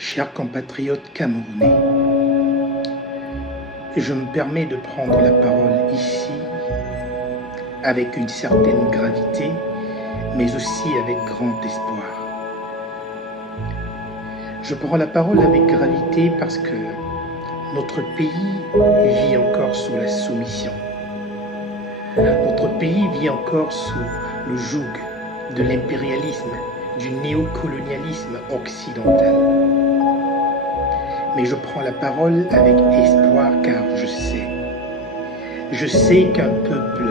Chers compatriotes camerounais, je me permets de prendre la parole ici avec une certaine gravité, mais aussi avec grand espoir. Je prends la parole avec gravité parce que notre pays vit encore sous la soumission. Notre pays vit encore sous le joug de l'impérialisme, du néocolonialisme occidental. Mais je prends la parole avec espoir car je sais qu'un peuple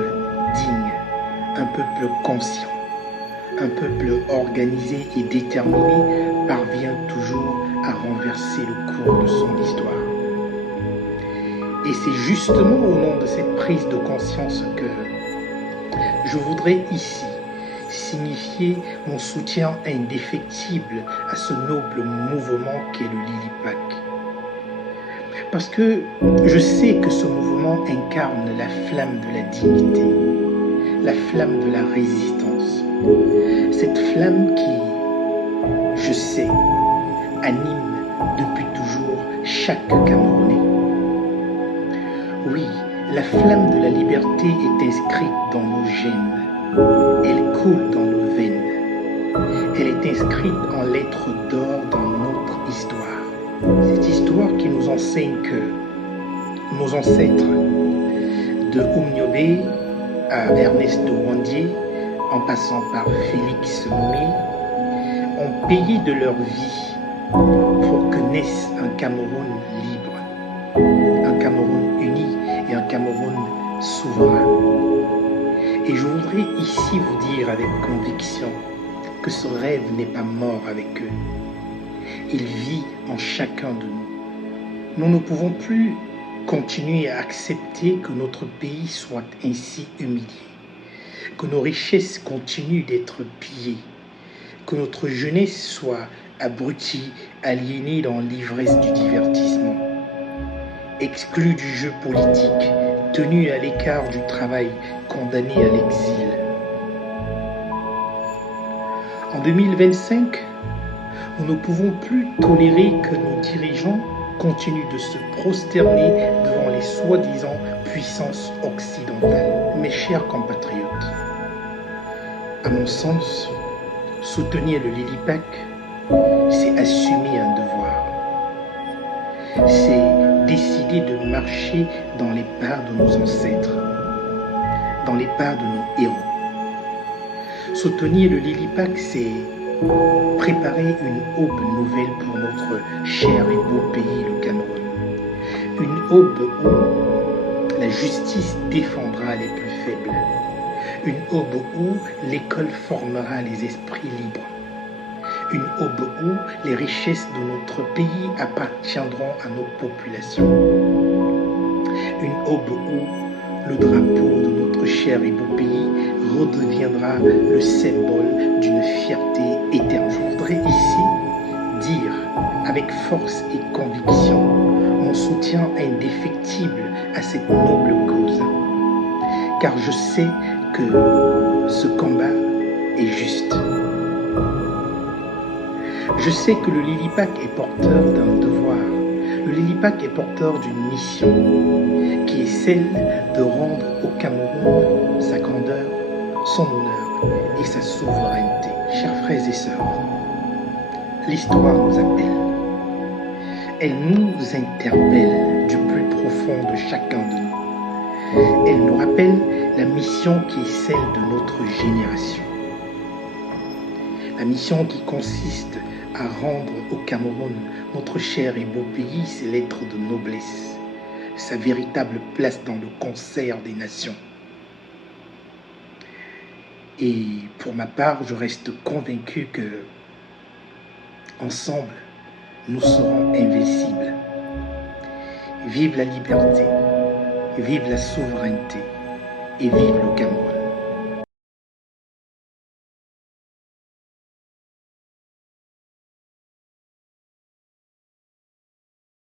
digne, un peuple conscient, un peuple organisé et déterminé parvient toujours à renverser le cours de son histoire. Et c'est justement au nom de cette prise de conscience que je voudrais ici signifier mon soutien indéfectible à ce noble mouvement qu'est le Lilipac. Parce que je sais que ce mouvement incarne la flamme de la dignité, la flamme de la résistance. Cette flamme qui, je sais, anime depuis toujours chaque Camerounais. Oui, la flamme de la liberté est inscrite dans nos gènes. Elle coule dans nos veines. Elle est inscrite en lettres d'or dans notre histoire. Cette histoire qui nous enseigne que nos ancêtres, de Oumniobé à Ernest Ouandié, en passant par Félix Moumié, ont payé de leur vie pour que naisse un Cameroun libre, un Cameroun uni et un Cameroun souverain. Et je voudrais ici vous dire avec conviction que ce rêve n'est pas mort avec eux. Il vit en chacun de nous. Nous ne pouvons plus continuer à accepter que notre pays soit ainsi humilié, que nos richesses continuent d'être pillées, que notre jeunesse soit abrutie, aliénée dans l'ivresse du divertissement, exclue du jeu politique, tenue à l'écart du travail, condamnée à l'exil. En 2025, nous ne pouvons plus tolérer que nos dirigeants continuent de se prosterner devant les soi-disant puissances occidentales. Mes chers compatriotes, à mon sens, soutenir le Lilipac, c'est assumer un devoir. C'est décider de marcher dans les pas de nos ancêtres, dans les pas de nos héros. Soutenir le Lilipac, c'est préparer une aube nouvelle pour notre cher et beau pays, le Cameroun. Une aube où la justice défendra les plus faibles. Une aube où l'école formera les esprits libres. Une aube où les richesses de notre pays appartiendront à nos populations. Une aube où le drapeau de notre cher et beau pays redeviendra le symbole d'une fierté éternelle. Je voudrais ici dire avec force et conviction mon soutien indéfectible à cette noble cause, car je sais que ce combat est juste. Je sais que le Lilipac est porteur d'un devoir. Le Lilipac est porteur d'une mission qui est celle de rendre au Cameroun sa grandeur, son honneur et sa souveraineté. Chers frères et sœurs, l'histoire nous appelle. Elle nous interpelle du plus profond de chacun de nous. Elle nous rappelle la mission qui est celle de notre génération. La mission qui consiste à rendre au Cameroun, notre cher et beau pays, ses lettres de noblesse, sa véritable place dans le concert des nations. Et pour ma part, je reste convaincu que, ensemble, nous serons invincibles. Vive la liberté, vive la souveraineté et vive le Cameroun.